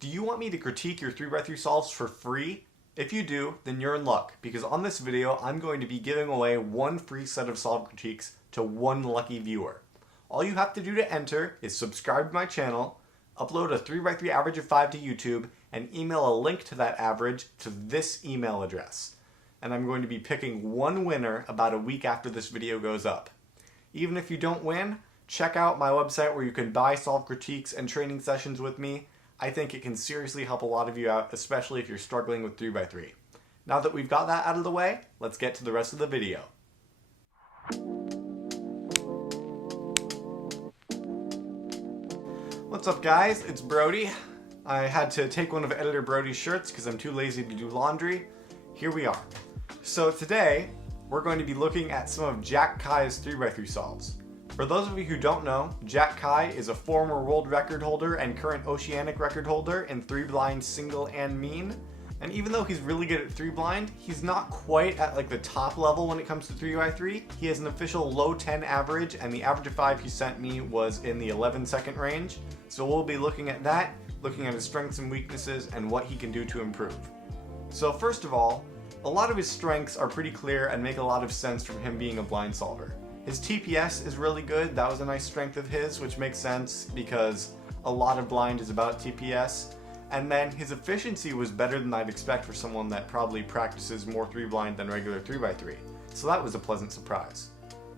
Do you want me to critique your 3x3 solves for free? If you do, then you're in luck, because on this video I'm going to be giving away one free set of solve critiques to one lucky viewer. All you have to do to enter is subscribe to my channel, upload a 3x3 average of 5 to YouTube, and email a link to that average to this email address. And I'm going to be picking one winner about a week after this video goes up. Even if you don't win, check out my website where you can buy solve critiques and training sessions with me. I think it can seriously help a lot of you out, especially if you're struggling with 3x3. Now that we've got that out of the way, let's get to the rest of the video. What's up guys, it's Brody. I had to take one of editor Brody's shirts because I'm too lazy to do laundry. Here we are. So today, we're going to be looking at some of Jack Kai's 3x3 solves. For those of you who don't know, Jack Kai is a former world record holder and current oceanic record holder in 3-blind single and mean. And even though he's really good at 3-blind, he's not quite at like the top level when it comes to 3x3. He has an official low 10 average, and the average of 5 he sent me was in the 11-second range. So we'll be looking at that, looking at his strengths and weaknesses, and what he can do to improve. So first of all, a lot of his strengths are pretty clear and make a lot of sense from him being a blind solver. His TPS is really good. That was a nice strength of his, which makes sense because a lot of blind is about TPS. And then his efficiency was better than I'd expect for someone that probably practices more 3-blind than regular 3x3. So that was a pleasant surprise.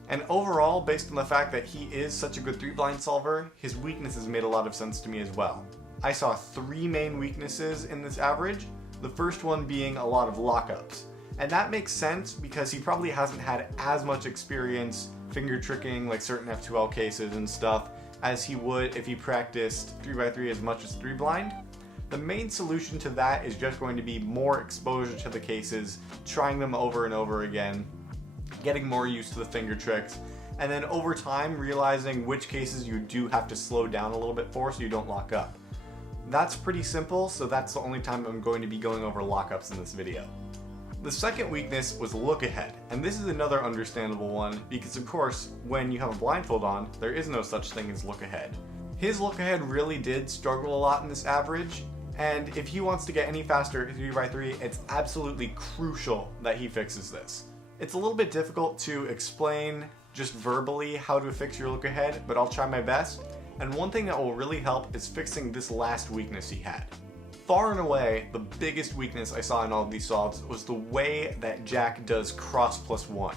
And overall, based on the fact that he is such a good 3-blind solver, his weaknesses made a lot of sense to me as well. I saw 3 main weaknesses in this average, the first one being a lot of lockups. And that makes sense because he probably hasn't had as much experience finger tricking like certain F2L cases and stuff as he would if he practiced 3x3 as much as 3-blind. The main solution to that is just going to be more exposure to the cases, trying them over and over again, getting more used to the finger tricks, and then over time realizing which cases you do have to slow down a little bit for so you don't lock up. That's pretty simple, so that's the only time I'm going to be going over lockups in this video. The second weakness was look ahead, and this is another understandable one because of course when you have a blindfold on, there is no such thing as look ahead. His look ahead really did struggle a lot in this average, and if he wants to get any faster at 3x3, it's absolutely crucial that he fixes this. It's a little bit difficult to explain just verbally how to fix your look ahead, but I'll try my best. And one thing that will really help is fixing this last weakness he had. Far and away, the biggest weakness I saw in all of these solves was the way that Jack does cross +1.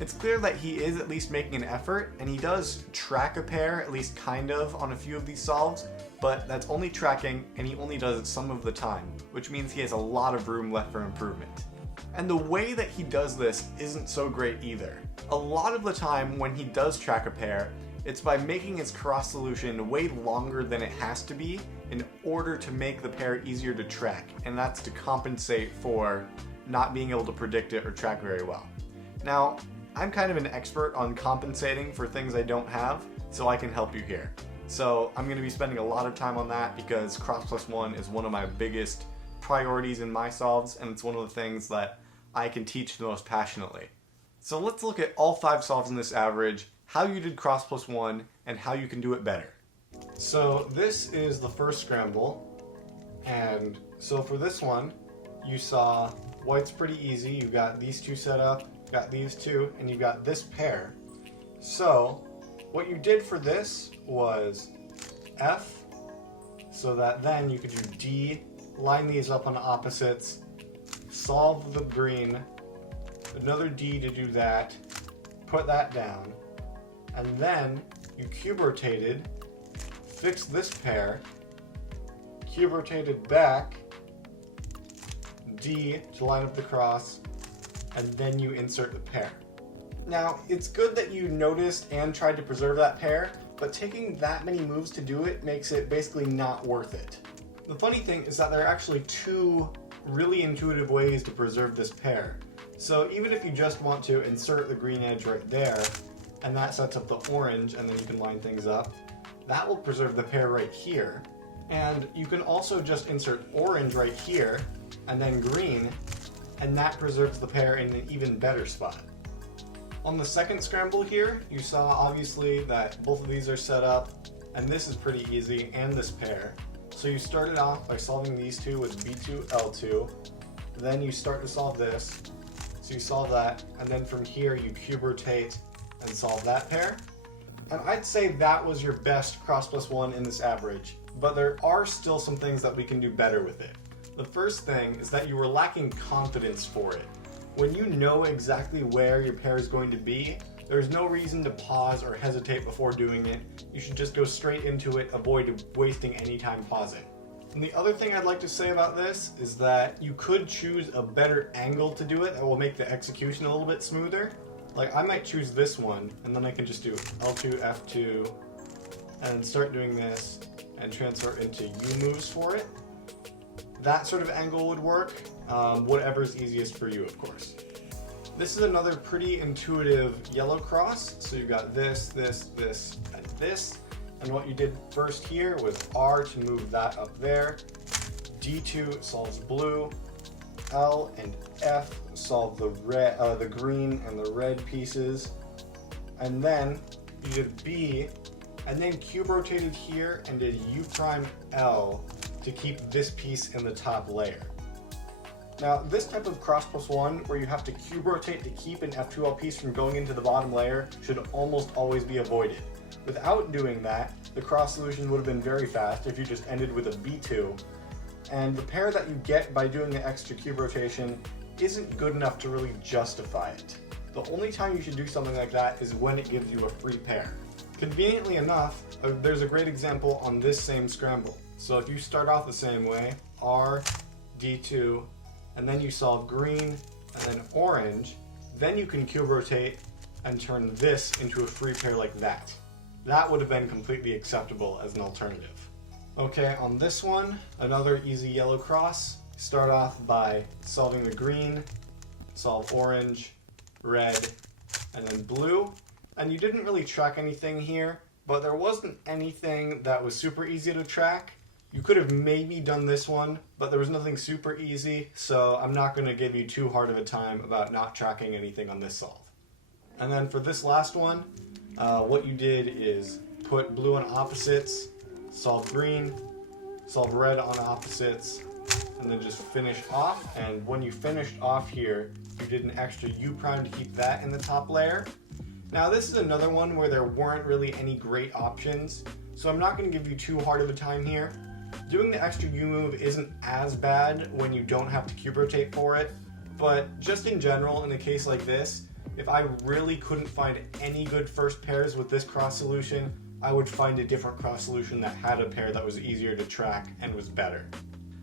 It's clear that he is at least making an effort, and he does track a pair, at least kind of, on a few of these solves, but that's only tracking, and he only does it some of the time, which means he has a lot of room left for improvement. And the way that he does this isn't so great either. A lot of the time when he does track a pair, it's by making his cross solution way longer than it has to be in order to make the pair easier to track, and that's to compensate for not being able to predict it or track very well. Now, I'm kind of an expert on compensating for things I don't have, so I can help you here. So I'm going to be spending a lot of time on that because cross +1 is one of my biggest priorities in my solves, and it's one of the things that I can teach the most passionately. So let's look at all 5 solves in this average, how you did cross +1, and how you can do it better. So this is the first scramble, and so for this one, you saw white's pretty easy. You got these 2 set up, got these 2, and you got this pair. So what you did for this was F, so that then you could do D, line these up on opposites, solve the green, another D to do that, put that down, and then you cube rotated, fixed this pair, cube rotated back, D to line up the cross, and then you insert the pair. Now, it's good that you noticed and tried to preserve that pair, but taking that many moves to do it makes it basically not worth it. The funny thing is that there are actually 2 really intuitive ways to preserve this pair. So even if you just want to insert the green edge right there, and that sets up the orange, and then you can line things up, that will preserve the pair right here. And you can also just insert orange right here, and then green, and that preserves the pair in an even better spot. On the second scramble here, you saw obviously that both of these are set up, and this is pretty easy, and this pair. So you started off by solving these two with B2, L2, then you start to solve this, so you solve that, and then from here you cube rotate and solve that pair. And I'd say that was your best cross plus one in this average, but there are still some things that we can do better with it. The first thing is that you were lacking confidence for it. When you know exactly where your pair is going to be, there's no reason to pause or hesitate before doing it. You should just go straight into it, avoid wasting any time pausing. And the other thing I'd like to say about this is that you could choose a better angle to do it that will make the execution a little bit smoother. Like I might choose this one, and then I can just do L2, F2, and start doing this, and transfer into U moves for it. That sort of angle would work, whatever's easiest for you, of course. This is another pretty intuitive yellow cross. So you've got this, this, this, and this. And what you did first here was R to move that up there. D2 solves blue. L and F solve the red, the green and the red pieces. And then you did B, and then cube rotated here and did U prime L to keep this piece in the top layer. Now, this type of cross plus one, where you have to cube rotate to keep an F2L piece from going into the bottom layer, should almost always be avoided. Without doing that, the cross solution would have been very fast if you just ended with a B2, and the pair that you get by doing the extra cube rotation isn't good enough to really justify it. The only time you should do something like that is when it gives you a free pair. Conveniently enough, there's a great example on this same scramble. So if you start off the same way, R, D2, and then you solve green, and then orange, then you can cube rotate and turn this into a free pair like that. That would have been completely acceptable as an alternative. Okay, on this one, another easy yellow cross. Start off by solving the green, solve orange, red, and then blue. And you didn't really track anything here, but there wasn't anything that was super easy to track. You could have maybe done this one, but there was nothing super easy, so I'm not going to give you too hard of a time about not tracking anything on this solve. And then for this last one, what you did is put blue on opposites, solve green, solve red on opposites, and then just finish off. And when you finished off here, you did an extra U prime to keep that in the top layer. Now this is another one where there weren't really any great options, so I'm not going to give you too hard of a time here. Doing the extra U move isn't as bad when you don't have to cube rotate for it, but just in general, in a case like this, if I really couldn't find any good first pairs with this cross solution, I would find a different cross solution that had a pair that was easier to track and was better.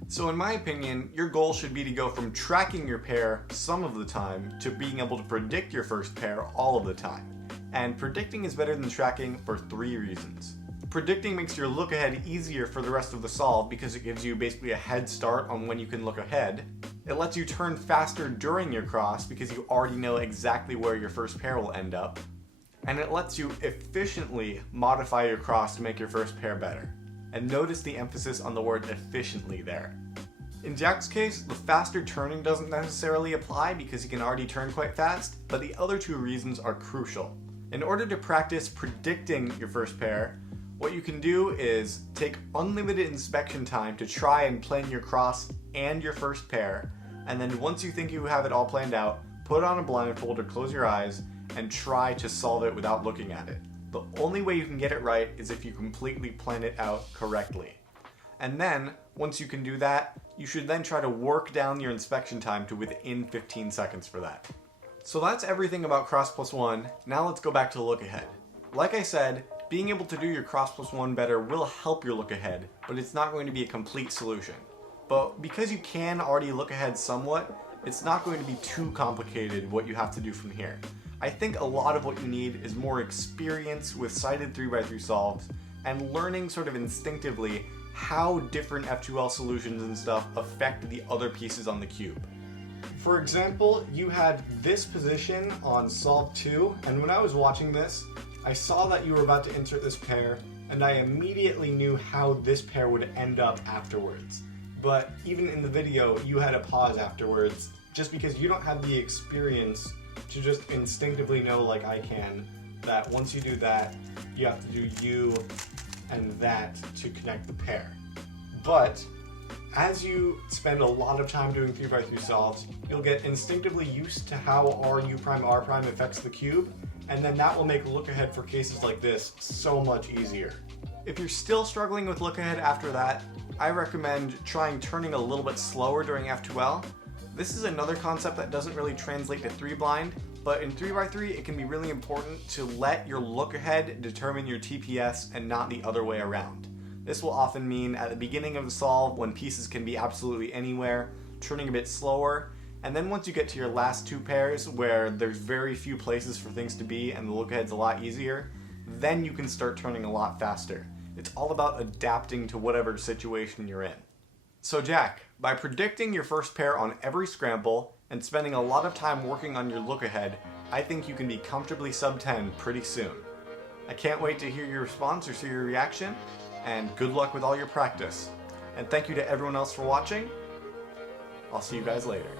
So in my opinion, your goal should be to go from tracking your pair some of the time to being able to predict your first pair all of the time. And predicting is better than tracking for 3 reasons. Predicting makes your look ahead easier for the rest of the solve because it gives you basically a head start on when you can look ahead. It lets you turn faster during your cross because you already know exactly where your first pair will end up. And it lets you efficiently modify your cross to make your first pair better. And notice the emphasis on the word efficiently there. In Jack's case, the faster turning doesn't necessarily apply because he can already turn quite fast, but the other 2 reasons are crucial. In order to practice predicting your first pair, what you can do is take unlimited inspection time to try and plan your cross and your first pair, and then once you think you have it all planned out, put on a blindfold or close your eyes and try to solve it without looking at it. The only way you can get it right is if you completely plan it out correctly. And then, once you can do that, you should then try to work down your inspection time to within 15 seconds for that. So that's everything about cross plus one. Now let's go back to the look ahead. Like I said, being able to do your cross plus one better will help your look ahead, but it's not going to be a complete solution. But because you can already look ahead somewhat, it's not going to be too complicated what you have to do from here. I think a lot of what you need is more experience with sighted 3x3 solves and learning sort of instinctively how different F2L solutions and stuff affect the other pieces on the cube. For example, you had this position on solve 2, and when I was watching this, I saw that you were about to insert this pair, and I immediately knew how this pair would end up afterwards. But even in the video, you had a pause afterwards, just because you don't have the experience to just instinctively know, like I can, that once you do that, you have to do U and that to connect the pair. But as you spend a lot of time doing 3x3 solves, you'll get instinctively used to how R U prime R prime affects the cube, and then that will make look ahead for cases like this so much easier. If you're still struggling with look ahead after that, I recommend trying turning a little bit slower during F2L. This is another concept that doesn't really translate to 3 blind, but in 3x3 it can be really important to let your look ahead determine your TPS and not the other way around. This will often mean at the beginning of the solve, when pieces can be absolutely anywhere, turning a bit slower, and then once you get to your last 2 pairs where there's very few places for things to be and the look ahead's a lot easier, then you can start turning a lot faster. It's all about adapting to whatever situation you're in. So Jack, by predicting your first pair on every scramble and spending a lot of time working on your look ahead, I think you can be comfortably sub 10 pretty soon. I can't wait to hear your response or see your reaction, and good luck with all your practice. And thank you to everyone else for watching. I'll see you guys later.